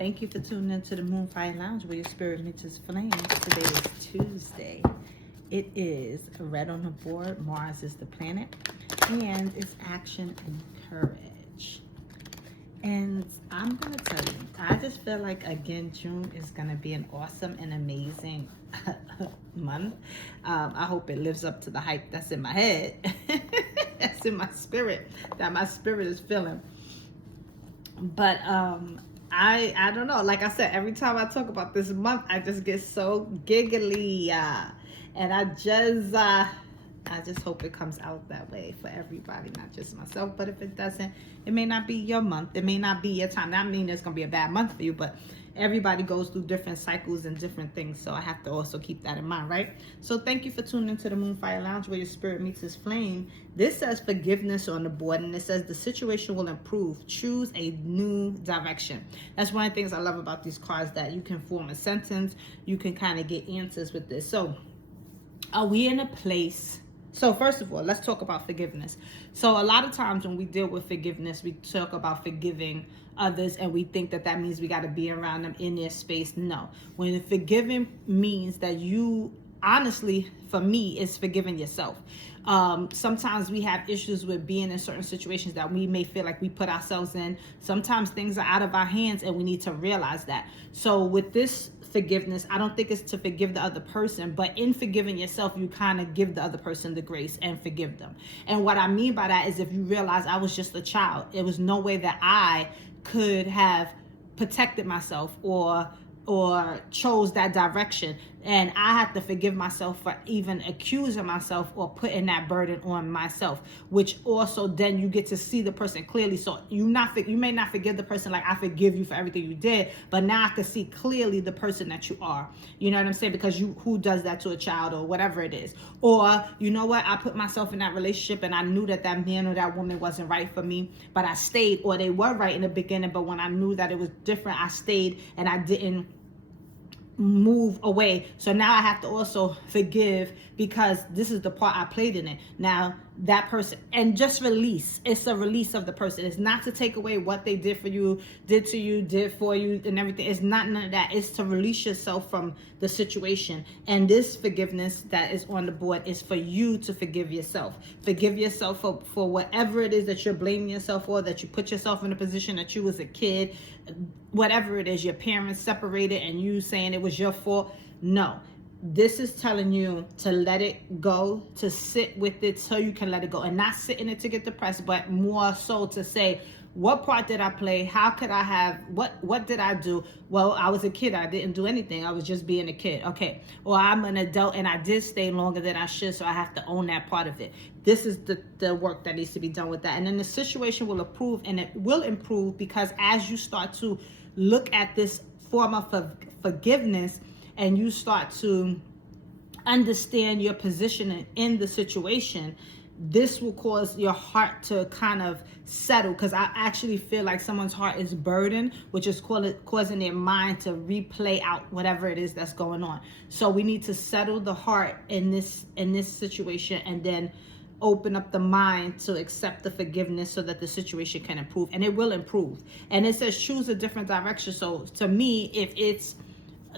Thank you for tuning into the Moonfire Lounge where your spirit meets its flame. Today is Tuesday. It is red on the board. Mars is the planet. And it's action and courage. And I'm going to tell you, I just feel like, again, June is going to be an awesome and amazing month. I hope it lives up to the hype that's in my head. That's in my spirit, that my spirit is feeling. But I don't know. Like I said, every time I talk about this month, I just get so giggly, and I just hope it comes out that way for everybody, not just myself. But if it doesn't, it may not be your month. It may not be your time. That means it's gonna be a bad month for you, but everybody goes through different cycles and different things. So I have to also keep that in mind, right? So thank you for tuning into the Moonfire Lounge where your spirit meets its flame. This says forgiveness on the board, and it says the situation will improve. Choose a new direction. That's one of the things I love about these cards, that you can form a sentence. You can kind of get answers with this. So are we in a place? So first of all, let's talk about forgiveness. So a lot of times when we deal with forgiveness, we talk about forgiving others and we think that that means we got to be around them in their space. No. When forgiving means that you, honestly, for me, it's forgiving yourself. Sometimes we have issues with being in certain situations that we may feel like we put ourselves in. Sometimes things are out of our hands and we need to realize that. So with this forgiveness, I don't think it's to forgive the other person, but in forgiving yourself, you kind of give the other person the grace and forgive them. And what I mean by that is, if you realize I was just a child, it was no way that I could have protected myself or chose that direction, and I have to forgive myself for even accusing myself or putting that burden on myself, which also then you get to see the person clearly. So you may not forgive the person like I forgive you for everything you did, but now I can see clearly the person that you are. You know what I'm saying? Because who does that to a child or whatever it is? Or you know what, I put myself in that relationship and I knew that that man or that woman wasn't right for me, but I stayed, or they were right in the beginning, but when I knew that it was different, I stayed and I didn't move away. So now I have to also forgive, because this is the part I played in it. Now that person, and just release. It's a release of the person. It's not to take away what they did for you, did to you, did for you, and everything. It's not none of that. It's to release yourself from the situation. And this forgiveness that is on the board is for you to forgive yourself. Forgive yourself for whatever it is that you're blaming yourself for, that you put yourself in a position that you was a kid, whatever it is, your parents separated and you saying it was your fault. No. This is telling you to let it go, to sit with it so you can let it go, and not sit in it to get depressed, but more so to say, what part did I play? How could I have, what did I do? Well, I was a kid. I didn't do anything. I was just being a kid. Okay. Or I'm an adult and I did stay longer than I should, so I have to own that part of it. This is the work that needs to be done with that. And then the situation will improve, and it will improve because as you start to look at this form of forgiveness, and you start to understand your position in the situation, this will cause your heart to kind of settle, because I actually feel like someone's heart is burdened, which is causing their mind to replay out whatever it is that's going on. So we need to settle the heart in this situation, and then open up the mind to accept the forgiveness so that the situation can improve, and it will improve. And it says choose a different direction. So to me, if it's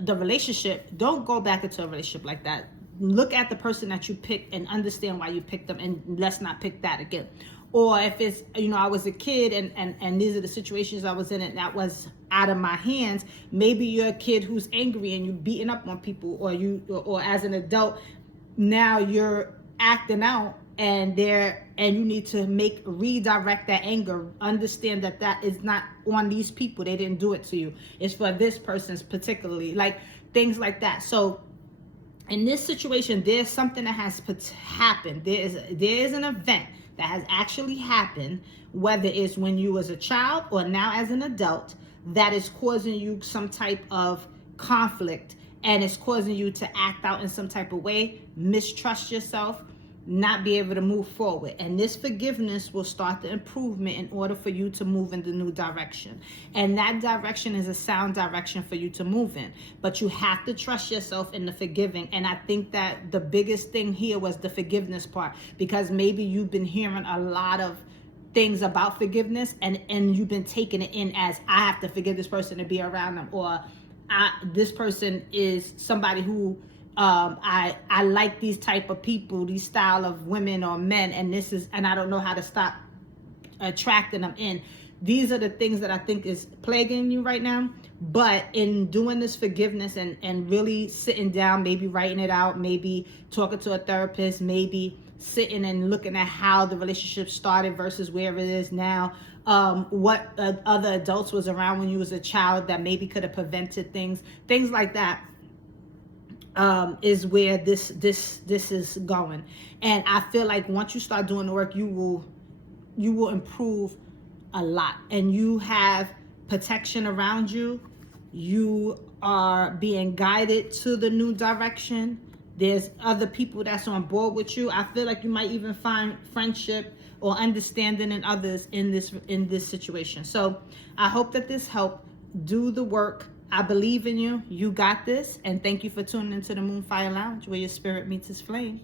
the relationship, don't go back into a relationship like that. Look at the person that you picked and understand why you picked them, and let's not pick that again. Or if it's, I was a kid and these are the situations I was in and that was out of my hands, maybe you're a kid who's angry and you're beating up on people, or as an adult now you're acting out and you need to redirect that anger. Understand that is not on these people. They didn't do it to you. It's for this person's particularly, like things like that. So in this situation, there's something that has happened. There is an event that has actually happened, whether it's when you was a child or now as an adult, that is causing you some type of conflict, and it's causing you to act out in some type of way, mistrust yourself, not be able to move forward. And this forgiveness will start the improvement in order for you to move in the new direction. And that direction is a sound direction for you to move in. But you have to trust yourself in the forgiving. And I think that the biggest thing here was the forgiveness part, because maybe you've been hearing a lot of things about forgiveness, and you've been taking it in as, I have to forgive this person to be around them, or this person is somebody who I like these type of people, these style of women or men, and I don't know how to stop attracting them in. These are the things that I think is plaguing you right now. But in doing this forgiveness and really sitting down, maybe writing it out, maybe talking to a therapist, maybe sitting and looking at how the relationship started versus where it is now, what other adults was around when you was a child that maybe could have prevented things like that, is where this is going. And I feel like once you start doing the work, you will improve a lot, and you have protection around you. You are being guided to the new direction. There's other people that's on board with you. I feel like you might even find friendship or understanding in others in this situation. So I hope that this helped. Do the work. I believe in you. You got this. And thank you for tuning into the Moonfire Lounge, where your spirit meets its flame.